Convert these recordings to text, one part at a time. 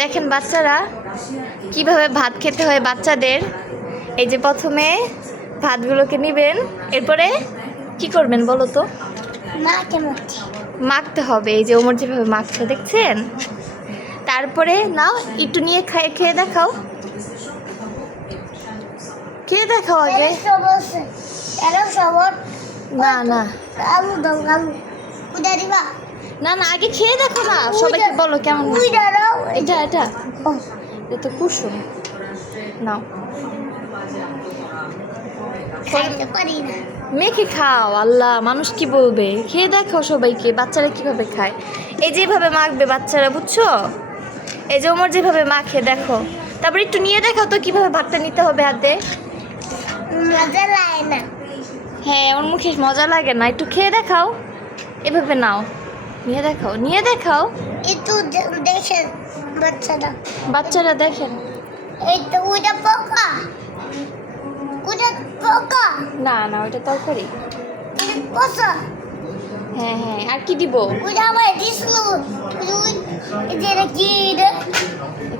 দেখেন বাচ্চারা কিভাবে ভাত খেতে হয় বাচ্চাদের। এই যে প্রথমে ভাতগুলোকে নেবেন, এরপরে কি করবেন বলো তো? মাখতে হবে। এই যে ওমর যেভাবে মাখছে দেখছেন। তারপরে নাও একটু নিয়ে খেয়ে দেখাও, খেয়ে দেখাও আগে। না না না না, আগে খেয়ে দেখো না, সবাইকে বলো কেমন। এটা এটা এটা তো কুসুম। নাও মেখে খাও। আল্লাহ, মানুষ কি বলবে? খেয়ে দেখাও সবাইকে, বাচ্চারা কিভাবে খায়। এই যেভাবে মাখবে বাচ্চারা, বুঝছো? এই যে ওমর যেভাবে মাখে দেখো। তারপর একটু নিয়ে দেখাও তো কিভাবে ভাতটা নিতে হবে হাতে। মজা লাগে না। হ্যাঁ, ওর মুখে মজা লাগে না, একটু খেয়ে দেখাও। এভাবে নাও, নিয়ে দেখাও, নিয়ে দেখাও। একটু দেখেন বাচ্চারা, বাচ্চারা দেখেন। এই তো ওইটা পোকা, ওইটা পোকা, না না, ওইটা তরকারি। পোকা। হ্যাঁ হ্যাঁ, আর কি দিব? ওইটা আমার দিছিল। এটা কি?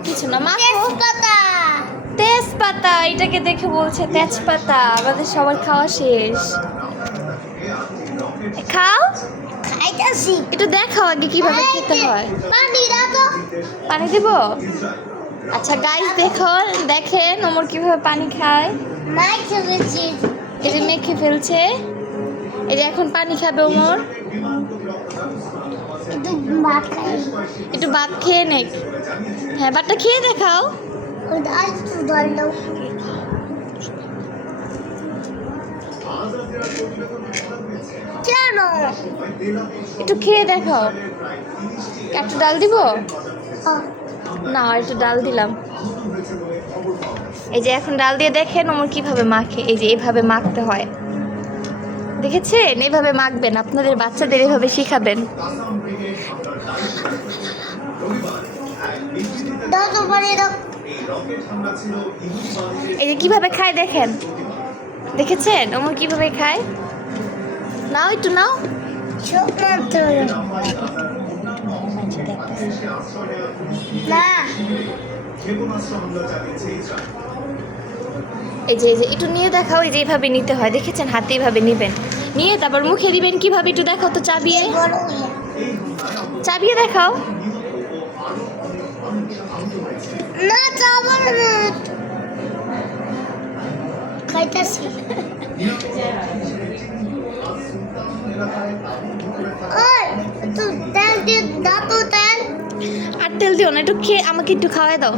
কিছু না, মাখো। তেজপাতা। তেজপাতা, এটাকে দেখে বলছে তেজপাতা। আমাদের সবার খাওয়া শেষ। খাও, খাইতাছি। একটু দেখাও আগে কিভাবে খেতে হয়। পানি দাও। পানি দিব? আচ্ছা গাইস, দেখেন ওমর কিভাবে পানি খায়। মাইকে বেশি। এই যে মেখে ফেলছে। এই যে এখন পানি খাবে ওমর। একটু ভাত খাই। একটু ভাত খেয়ে নে। হ্যাঁ, ভাতটা খেয়ে দেখাও। ওইটা একটু জল দাও। কেন? একটু খেয়ে দেখাও। একটু ডাল দিব? না, আর একটু ডাল দিলাম। এই যে এখন ডাল দিয়ে দেখেন ওমর কিভাবে মাখে। এই যে এইভাবে মাখতে হয়, দেখেছেন? এইভাবে মাখবেন, আপনাদের বাচ্চাদের এভাবে শিখাবেন। দাও তো পানি দাও। এই যে কিভাবে খায় দেখেন, দেখেছেন ওমর কিভাবে খায়? নাও একটু নাও। শুকনো তো না। এই যে একটু নিয়ে দেখাও। এই যে এইভাবে নিতে হয়, দেখেছেন? হাতে এইভাবে নিবেন, নিয়ে তারপর মুখে দিবেন। কিভাবে একটু দেখাও তো, চাবিয়ে চাবিয়ে দেখাও। না চাবার না। খাইতাছি। ওই তুই তেল দিয়ে দাও তো তেল। আর তেল দিও না, একটু খেয়ে আমাকে একটু খাওয়াই দাও।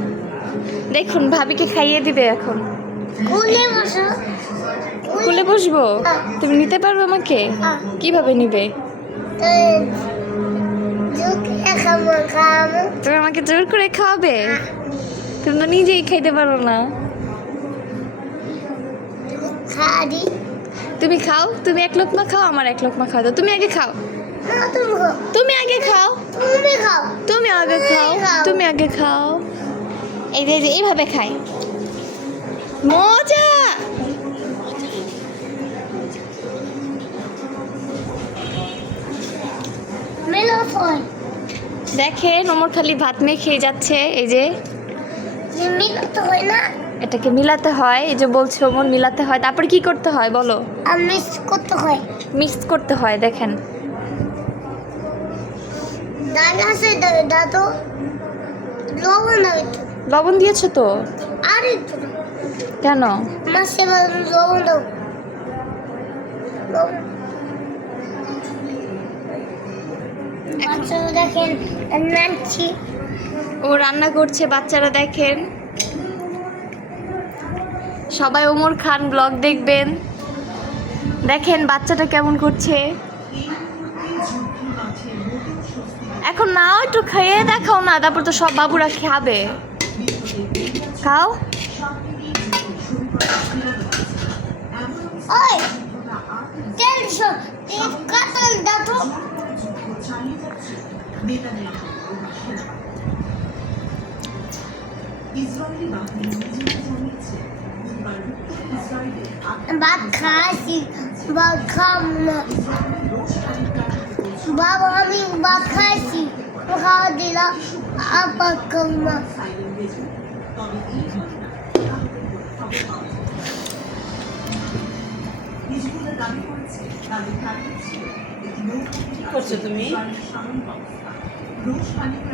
দেখুন ভাবিকে খাইয়ে দিবে এখন। খুলে বসো। খুলে বসবো? তুমি নিতে পারবে আমাকে? কিভাবে নিবে? তুমি আমাকে জোর করে খাওয়াবে? তুমি তো নিজেই খাইতে পারো না। তুমি খাও, তুমি এক লোকমা খাও, আমার এক লোকমা খাও। তো তুমি আগে খাও। তুমি আগে খাও। তুমি আগে খাও। তুমি আগে খাও। এই যে এইভাবে খাই, মজা। দেখেন ওমর খালি ভাত মেখে যাচ্ছে। এই যে মিলাতে হয় না, এটাকে মিলাতে হয়। এই যে বলছে ওমর মিলাতে হয়। তারপর কি করতে হয় বলো? মিক্স করতে হয়। মিক্স করতে হয়। দেখেন ডাল আছে, দাদু লবণ দাও। লবণ দিয়েছো তো? আর একটু কেন? মাছে লবণ দাও। বাচ্চারা দেখেন নাচছি। ও রান্না করছে, বাচ্চারা দেখেন। সবাই ওমর খান ব্লগ দেখবেন। দেখেন বাচ্চাটা কেমন করছে। এখন নাও, একটু খেয়ে দেখাও না, তারপর তো সব বাবুরা খাবে। খাও। ওই তেল কাতল দাও তো। ভাত খাইছি, ভাত খাম না বাবা। আমি ভাত খাইছি, খাওয়া দিলাম। Apa kamu? কি করছো তুমি?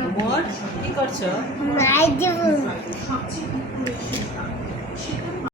ওমর, কি করছো? Maju.